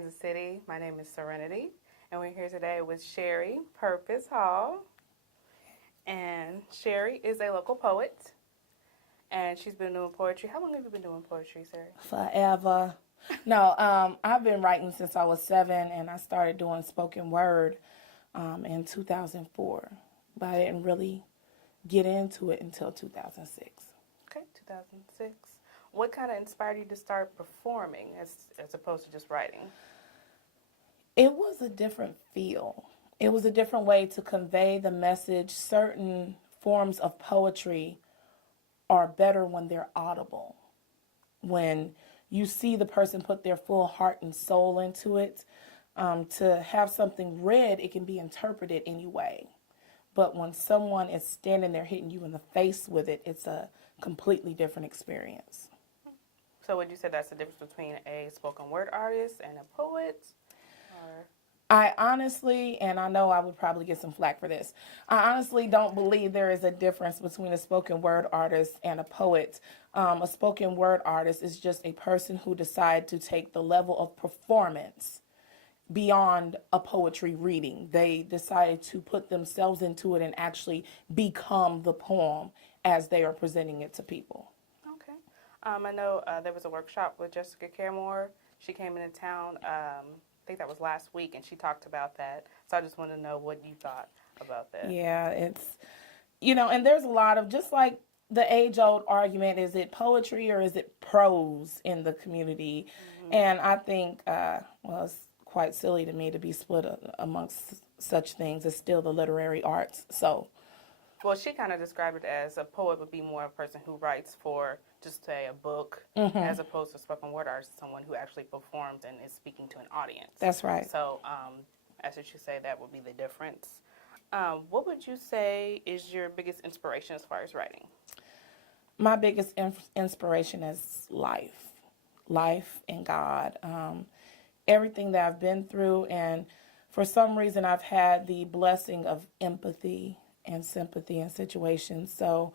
Kansas City. My name is Serenity, and we're here today with Sheri Purpose Hall. And Sheri is a local poet, and she's been doing poetry. How long have you been doing poetry, Sheri? Forever. No, I've been writing since I was 7, and I started doing spoken word in 2004. But I didn't really get into it until 2006. Okay, 2006. What kind of inspired you to start performing as opposed to just writing? It was a different feel. It was a different way to convey the message. Certain forms of poetry are better when they're audible. When you see the person put their full heart and soul into it. To have something read, it can be interpreted any way. But when someone is standing there hitting you in the face with it, it's a completely different experience. So would you say that's the difference between a spoken word artist and a poet? Or? I honestly, and I know I would probably get some flack for this, I honestly don't believe there is a difference between a spoken word artist and a poet. A spoken word artist is just a person who decides to take the level of performance beyond a poetry reading. They decided to put themselves into it and actually become the poem as they are presenting it to people. Okay. I know there was a workshop with Jessica Caremore. She came into town, I think that was last week, and she talked about that. So I just want to know what you thought about that. Yeah, it's, and there's a lot of, just like the age-old argument, is it poetry or is it prose in the community? Mm-hmm. And I think, it's quite silly to me to be split amongst such things. It's still the literary arts, so. Well, she kind of described it as a poet would be more a person who writes for, just say, a book, mm-hmm. as opposed to spoken word artist, someone who actually performs and is speaking to an audience. That's right. So, as you say, that would be the difference. What would you say is your biggest inspiration as far as writing? My biggest inspiration is life and God. Everything that I've been through, and for some reason I've had the blessing of empathy and sympathy in situations. So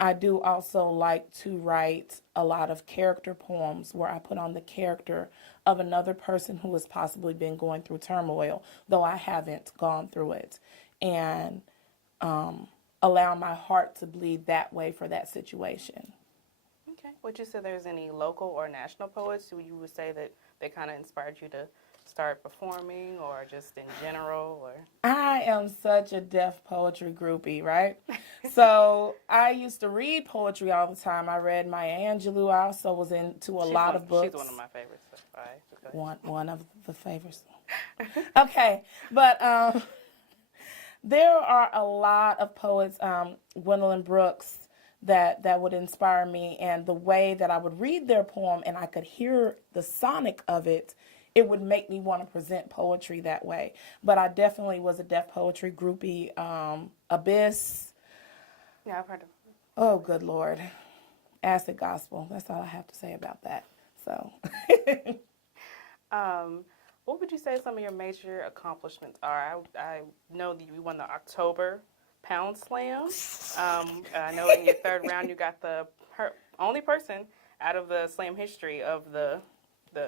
I do also like to write a lot of character poems where I put on the character of another person who has possibly been going through turmoil, though I haven't gone through it, and allow my heart to bleed that way for that situation. Okay. Would you say there's any local or national poets who you would say that they kind of inspired you to start performing, or just in general? Or I am such a deaf poetry groupie, right? So I used to read poetry all the time. I read Maya Angelou. I also was into a lot of books. She's one of my favorites. One of the favorites. Okay, but there are a lot of poets, Gwendolyn Brooks, that would inspire me, and the way that I would read their poem and I could hear the sonic of it, it would make me want to present poetry that way. But I definitely was a deaf poetry groupie. Abyss. Yeah, I've heard of it. Oh, good Lord. Acid Gospel. That's all I have to say about that. So. What would you say some of your major accomplishments are? I know that you won the October Pound Slam. I know in your third round you got the only person out of the slam history of the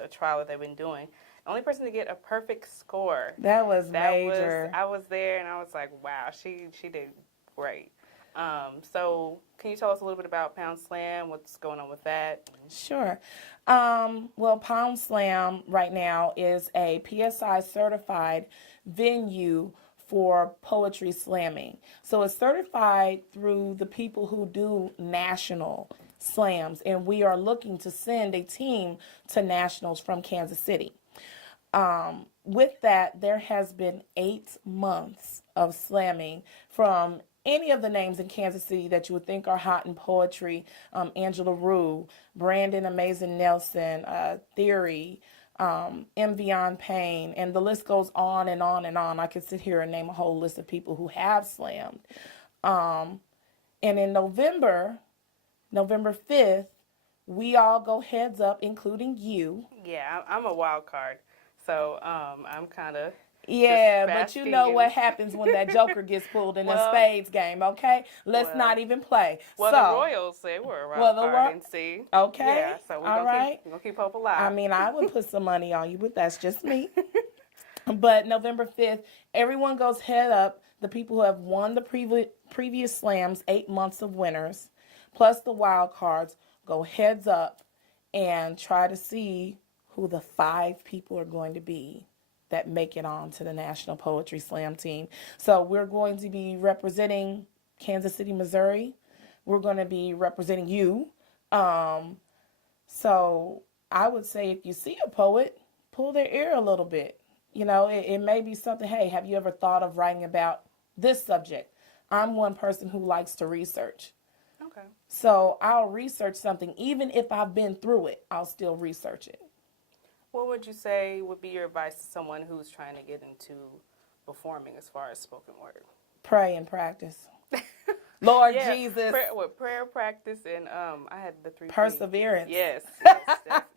trial that they've been doing, the only person to get a perfect score. That was major. I was there and I was like, wow, she did great. So can you tell us a little bit about Pound Slam? What's going on with that? Sure. Well, Pound Slam right now is a PSI certified venue for poetry slamming. So it's certified through the people who do national slams, and we are looking to send a team to nationals from Kansas City. With that, there has been 8 months of slamming from any of the names in Kansas City that you would think are hot in poetry. Angela Rue, Brandon Amazing Nelson, Theory, Beyond Pain, and the list goes on and on and on. I could sit here and name a whole list of people who have slammed. And in November 5th, we all go heads up, including you. Yeah, I'm a wild card, so I'm kind of Yeah, but basking you know in- what happens when that joker gets pulled in a Well, spades game, okay? Let's well, not even play. Well, the Royals, they were well, around the hard and see. okay, Yeah, so all right. we're gonna keep hope I alive. mean, I would put some money on you, but that's just me. But November 5th, everyone goes head up. The people who have won the previous slams, 8 months of winners, plus the wild cards, go heads up and try to see who the 5 people are going to be that make it on to the National Poetry Slam team. So we're going to be representing Kansas City, Missouri. We're going to be representing you. So I would say if you see a poet, pull their ear a little bit. You know, it may be something, hey, have you ever thought of writing about this subject? I'm one person who likes to research. Okay. So I'll research something. Even if I've been through it, I'll still research it. What would you say would be your advice to someone who's trying to get into performing as far as spoken word? Pray and practice. Lord Yeah, Jesus. prayer practice, and I had the 3 P's. Perseverance. Yes,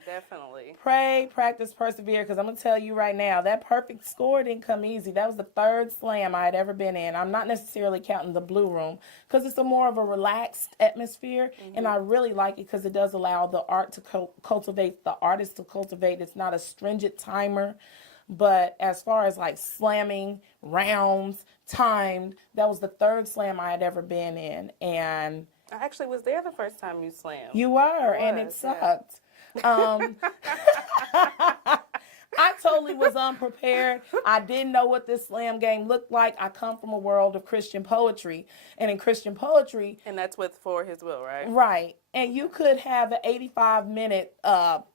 definitely. Pray, practice, persevere, because I'm going to tell you right now, that perfect score didn't come easy. That was the 3rd slam I had ever been in. I'm not necessarily counting the Blue Room, because it's a more of a relaxed atmosphere, and I really like it because it does allow the art to cultivate, the artist to cultivate. It's not a stringent timer. But as far as like slamming, rounds, timed, that was the 3rd slam I had ever been in. And I actually was there the first time you slammed. you were, and it sucked. Yeah. I totally was unprepared. I didn't know what this slam game looked like. I come from a world of Christian poetry. And in Christian poetry... And that's with For His Will, right? Right. And you could have an 85-minute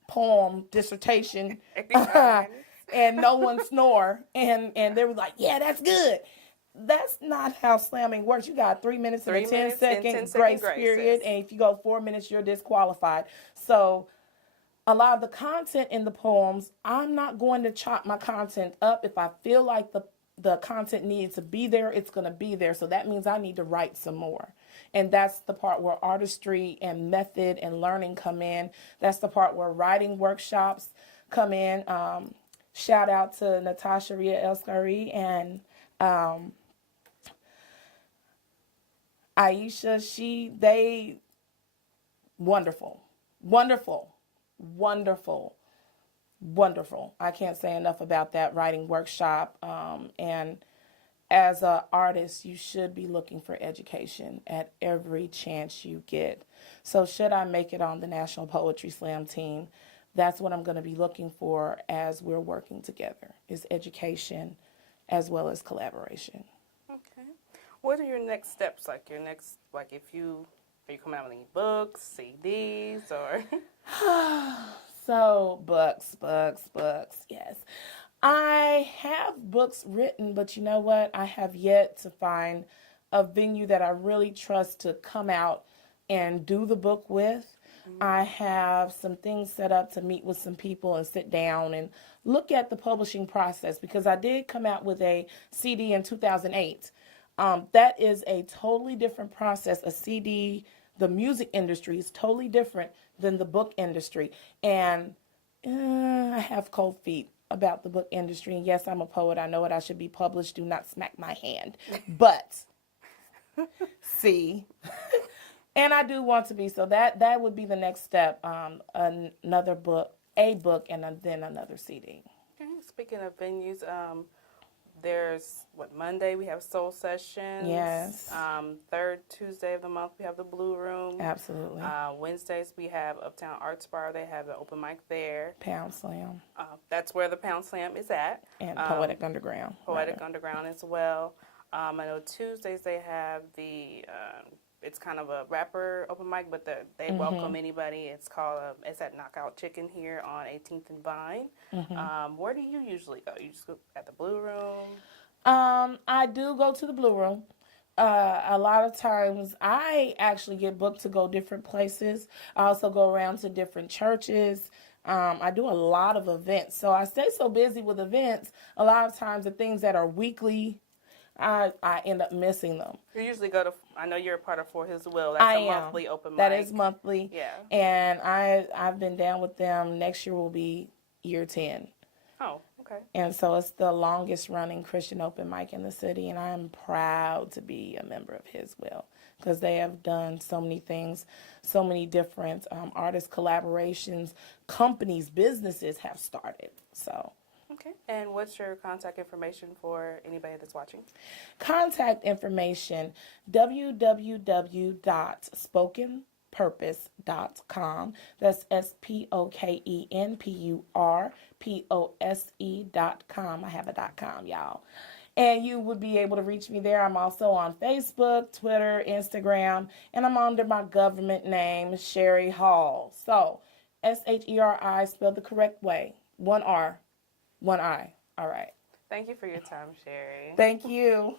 poem, dissertation, and no one snore. And they were like, yeah, that's good. That's not how slamming works. You got 3 minutes and a 10-second grace period. And if you go 4 minutes, you're disqualified. So a lot of the content in the poems, I'm not going to chop my content up. If I feel like the content needs to be there, it's going to be there. So that means I need to write some more. And that's the part where artistry and method and learning come in. That's the part where writing workshops come in. Shout out to Natasha Ria El-Skari and Aisha. They wonderful. I can't say enough about that writing workshop. And as an artist, you should be looking for education at every chance you get. So should I make it on the National Poetry Slam team, that's what I'm going to be looking for as we're working together, is education as well as collaboration. Okay. What are your next steps? Are you coming out with any books, CDs, or? So, books, yes. I have books written, but you know what? I have yet to find a venue that I really trust to come out and do the book with. I have some things set up to meet with some people and sit down and look at the publishing process, because I did come out with a CD in 2008. That is a totally different process. A CD, the music industry is totally different than the book industry. And I have cold feet about the book industry. And yes, I'm a poet. I know it. I should be published. Do not smack my hand. But, see... And I do want to be, so that would be the next step, another book, and then another CD. Okay. Speaking of venues, there's, Monday we have Soul Sessions. Yes. 3rd Tuesday of the month we have the Blue Room. Absolutely. Wednesdays we have Uptown Arts Bar. They have the open mic there. Pound Slam. That's where the Pound Slam is at. And Poetic Underground. Underground as well. I know Tuesdays they have the... it's kind of a rapper open mic, but they welcome anybody. It's called, it's at Knockout Chicken here on 18th and Vine. Where do you usually go? You just go at the Blue Room? I do go to the Blue Room. A lot of times I actually get booked to go different places. I also go around to different churches. I do a lot of events. So I stay so busy with events, a lot of times the things that are weekly, I end up missing them. You usually go to, I know you're a part of For His Will. That's a monthly open mic. That is monthly. Yeah. And I've been down with them. Next year will be year 10. Oh, Okay. And so it's the longest running Christian open mic in the city, and I'm proud to be a member of his will because they have done so many things, so many different artist collaborations, companies, businesses have started. So. Okay. And what's your contact information for anybody that's watching? Contact information, www.spokenpurpose.com. That's SPOKENPURPOSE.com. I have a .com, y'all. And you would be able to reach me there. I'm also on Facebook, Twitter, Instagram, and I'm under my government name, Sheri Hall. So, SHERI spelled the correct way. One R, one I. All right. Thank you for your time, Sheri. Thank you.